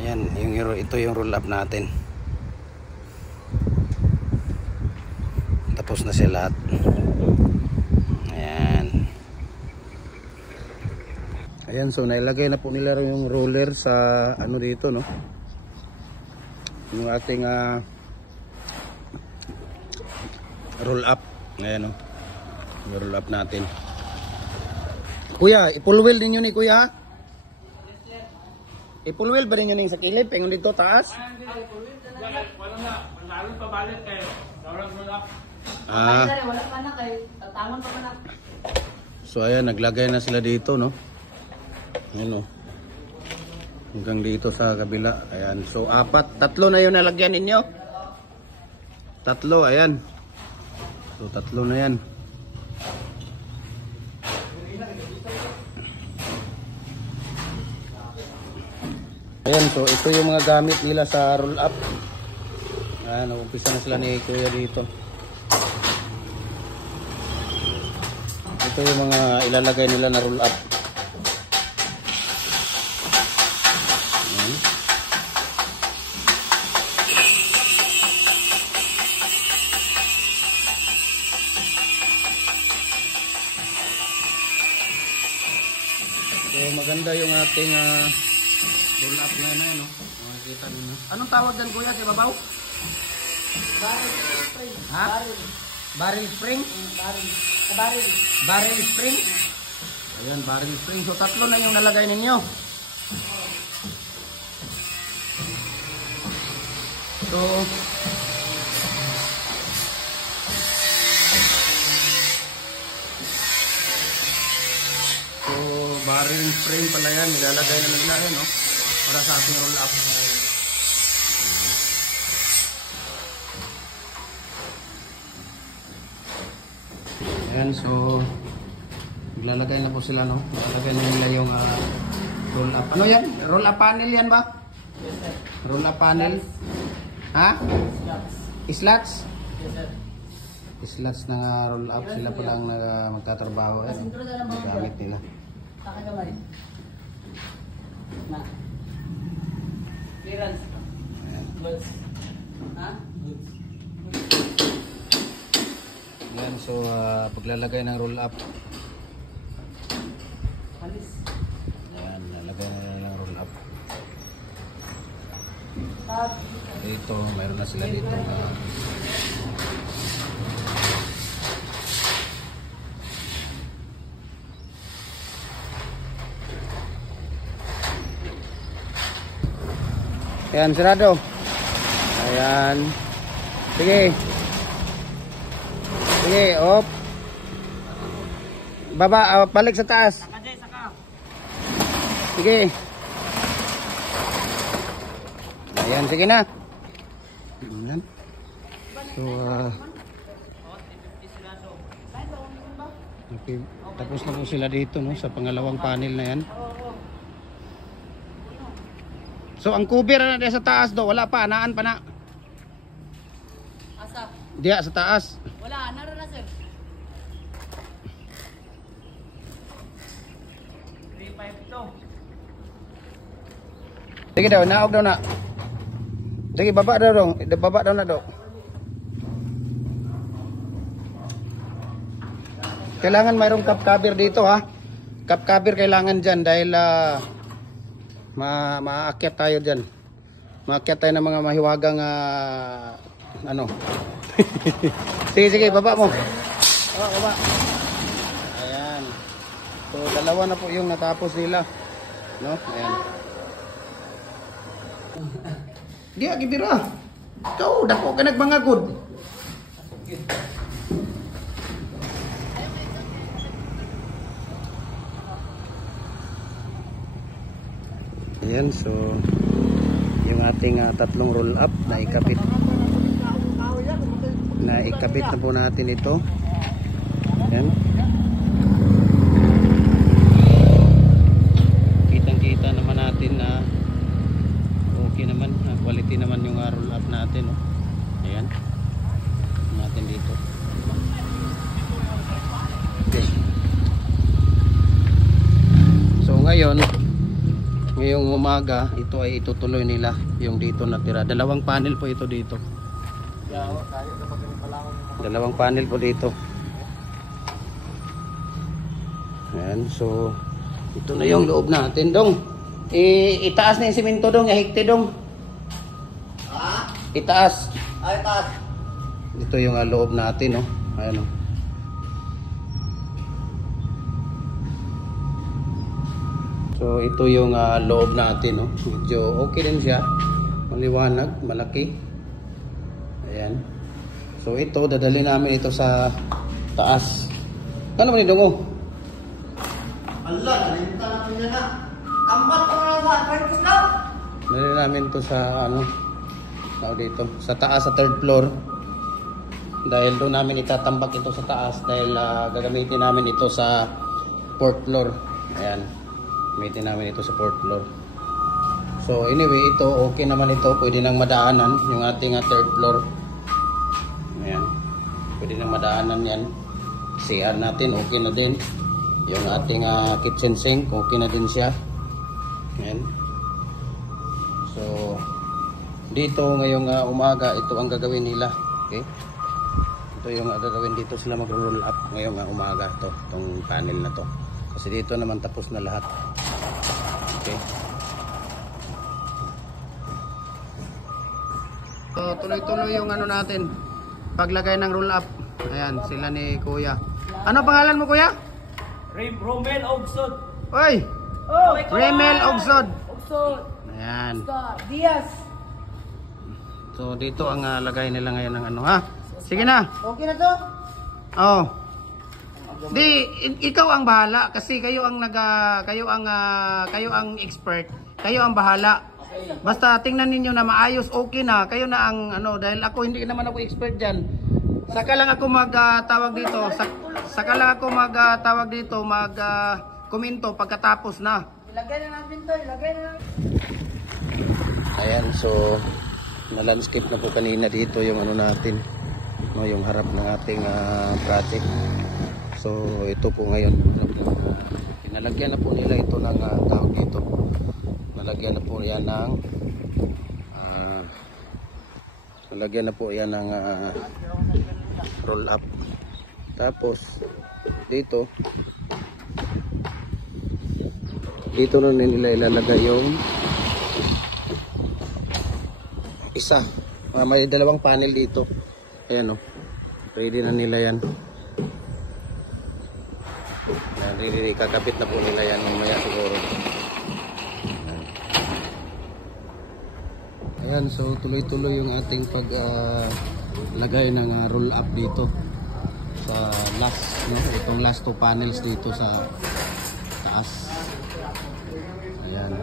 Ayan, ito yung roll up natin. Tapos na siya lahat. Ayan. Ayan, so nailagay na po nila yung roller sa ano dito, no? Yung ating roll up. Ayan, no? Yung roll up natin. Kuya, i-full wheel ninyo ni kuya? I-full wheel ba ninyo ni sa kilid? Pengon dito taas? Wala na. Manalo pa balik kayo. Walang roll up. Wala pa na kayo. Tatangon pa na. So ayan, naglagay na sila dito, no? Ayan, no? Hanggang dito sa kabila. Ayan, so tatlo na yung nalagyan ninyo. Tatlo, ayan. So tatlo na yan. Ayan, so ito yung mga gamit nila sa roll up. Ayan, umpisa na sila ni kuya dito. Ito yung mga ilalagay nila na roll up. Ayan. So maganda yung ating roll up na yun, no? Makikita nyo. Anong tawag dyan kuya? Sa babaw? Barrel spring. Ha? Barrel spring? Barrel. Barrel spring? Ayan, barrel spring. So tatlo na yung nalagay ninyo. So barrel spring pala yan. Nilalagay na nila yan, no? Para sa ating roll up. Ayan, so naglalagay na po sila, no? Naglalagay na nila yung roll up. Ano yan? Roll up panel yan ba? Yes, sir. Roll up panel? Ha? Slots? Yes, sir. Slots na roll up. Sila pa lang magtatrabaho. Ayan, gamit nila. Taka kamay. Na. Clearance. Goods. Ha? Goods. Ayan, so paglalagay ng roll up. Alis. Ayan, nalagay na nila ng roll up. Tab. Dito, mayroon na sila dito. Ayan, sarado. Ayan. Sige. Sige, op. Baba, balik sa taas. Sakajay, saka. Sige. Ayan, sige na. Ayan. So, okay. Tapos na po sila dito, no, sa pangalawang panel na yan. So, ang cover na sa taas do, wala pa, anaan pa na. Asa? Diya sa taas. Wala, naroon na, sir. 352. Sige daw, naog daw na. Sige, baba daw dong. Baba daw na daw. Kailangan mayroong cup cover dito, ha. Cup cover kailangan dyan dahil maakyat tayo dyan. Maakyat tayo ng mga mahiwagang ano. Sige, sige, baba mo. Baba, baba. Ayan. So, dalawa na po yung natapos nila. No? Ayan. Di, agibira. Ikaw, dako ka nagmangagod. Ayan, so yung ating tatlong roll up na ikabit na po natin ito. Ayan. Kitang-kita naman natin na okay naman, quality naman yung roll up natin, no? Ayan. Natin dito. Okay. So ngayon ngayong umaga, ito ay itutuloy nila yung dito natira. Dalawang panel po ito dito. Dalawang panel po dito. Ayan, so ito na yung loob natin, Dong. Itaas na yung simento, Dong, ihigti, Dong. Ha? Itaas. Ay, taas. Ito yung loob natin, no. Ayan, oh. So ito yung loob natin, no. Medyo okay din siya. Maliwanag, malaki. Ayan. So ito, dadali namin ito sa taas. Ano ba ni Dongo? Allah, nalimutan natin yan na. Tambat ko na sa purpose daw. Dali namin ito sa tawag dito, sa taas, sa third floor. Dahil doon namin itatambak ito sa taas dahil gagamitin namin ito sa fourth floor. Ayan. Gagamitin namin ito sa fourth floor. So anyway, ito okay naman ito, pwede nang madaanan yung ating third floor. Ayan. Pwede nang madaanan yan. CR natin okay na din. Yung ating kitchen sink okay na din siya. Ayan. So dito ngayong umaga ito ang gagawin nila. Okay? Ito yung gagawin dito, sila mag-roll up ngayong umaga to, itong panel na to. Kasi dito naman tapos na lahat. Okay? So tuloy-tuloy yung natin, paglagay ng roll up. Ayan, sila ni Kuya. Ano pangalan mo, Kuya? Romel Ogsod. Oy! Oh, Remel Ogsod. Ogsod. Ayan. Diaz. So dito ang lagay nila ngayon ng ha. Sige na. Okay na to? Oh. Di ikaw ang bahala kasi kayo ang kayo ang expert. Kayo ang bahala. Basta tingnan ninyo na maayos, okay na. Kayo na ang dahil ako hindi naman ako expert diyan. Saka lang ako magtawag dito. Saka lang ako magtawag dito, komento pagkatapos na. Ilagay na natin to, ilagay na natin. Ayan, so na-landscape na po kanina dito yung natin, no, yung harap ng ating project. So ito po ngayon, pinalagyan na po nila ito ng tawag dito. Nalagyan na po yan ng nalagyan na po yan ng roll up. Tapos dito na nila ilalagay yung isa. May dalawang panel dito. Ayan, oh. Ready na nila yan. Ready, kakapit na po nila yan mamaya siguro. Ayan, so tuloy-tuloy yung ating paglagay ng roll up dito sa last, no? Itong last two panels dito sa taas. Ayan.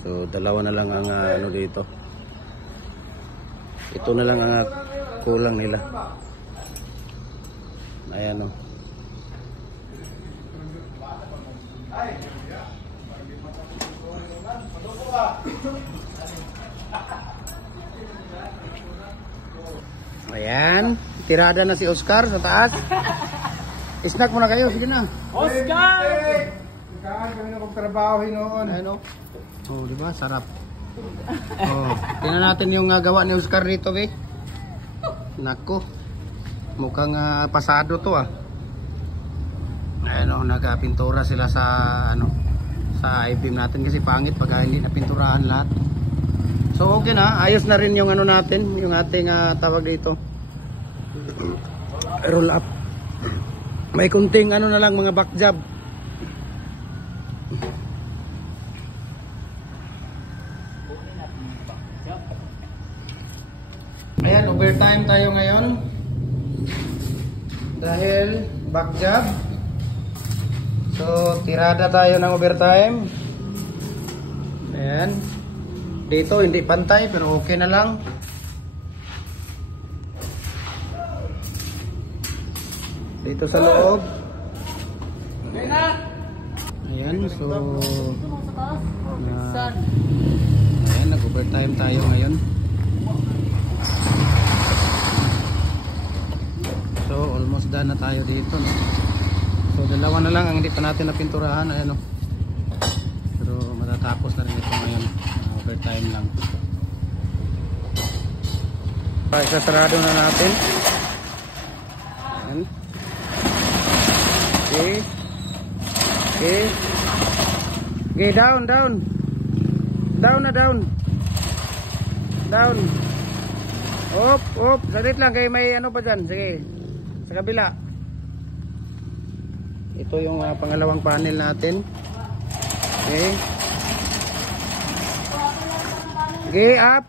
So dalawa na lang ang dito. Ito na lang ang kulang nila. Ayan, oh. Ayan, tirada na si Oscar sa taas. Snack muna kayo, sige na. Oscar! Kami na kong trabaho noon. Ano? Oh, di ba? Sarap. Oh, tingnan natin yung gawa ni Oscar dito, be. Nako. Mukhang pasado to ah. Ayun, nagpintura sila sa sa I-beam natin kasi pangit pag hindi napinturahan lahat. So okay na, ayos na rin yung natin, yung ating tawag dito. Roll up. May kunting na lang mga back job. Ayan, overtime tayo ngayon. Dahil back job. So, tirada tayo ng overtime. Ayan. Dito, hindi pantay, pero okay na lang. Dito sa loob. Ayan, so... ayan, nag-overtime tayo ngayon. So, almost done na tayo dito, no? So, dalawa na lang ang hindi pa natin napinturahan. Ayan o. Pero matatapos na rin ito ngayon. Overtime lang. Isasarado na natin. Ayan. Okay. Okay. Okay, down. Down na down. Down. Op. Salit lang kay may ano pa dyan. Sige. Sa kabila. Ito yung pangalawang panel natin. Okay. Okay, up.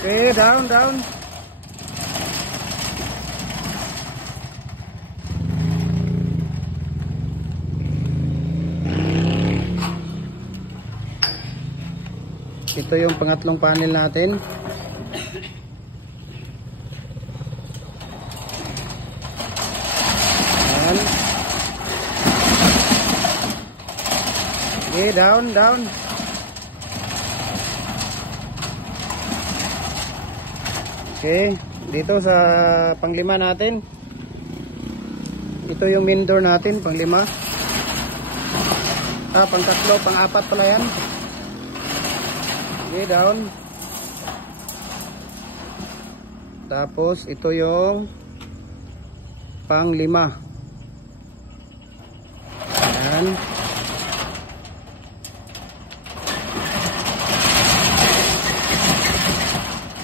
Okay, down. Ito yung pangatlong panel natin. Ayan. Okay, down. Okay, dito sa panglima natin. Ito yung main door natin, panglima. Pangtatlo, pang-apat pala yan. Okay, down. Tapos ito yung pang-5. Ayan.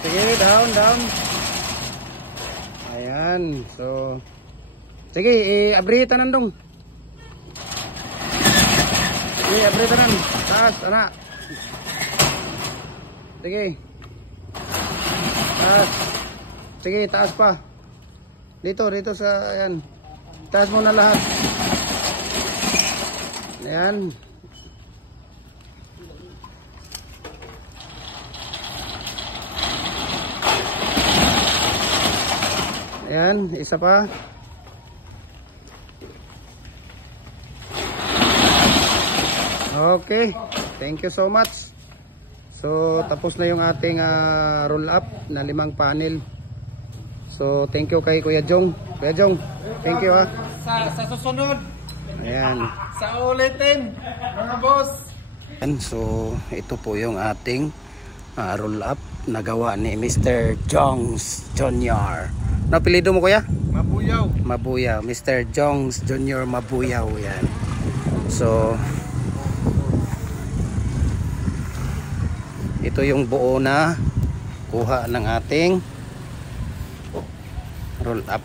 Sige, down. Ayan. So, sige, i-abritan nandong. Sige, abritan. Taas, anak. Sige. Taas. Sige, taas pa. Dito sa, ayan. Taas mo na lahat. Ayan. Ayan, isa pa. Okay. Thank you so much. So, tapos na yung ating roll up na 5 panel. So, thank you kay Kuya Jong. Kuya Jong, thank you ha. Sa susunod. Ayan. Sa ulitin, mga boss. And so, ito po yung ating roll up na gawa ni Mr. Jongs Jr. Napilido mo kuya? Mabuyaw. Mr. Jongs Jr. Mabuyaw. Yan. So, ito yung buo na kuha ng ating roll up.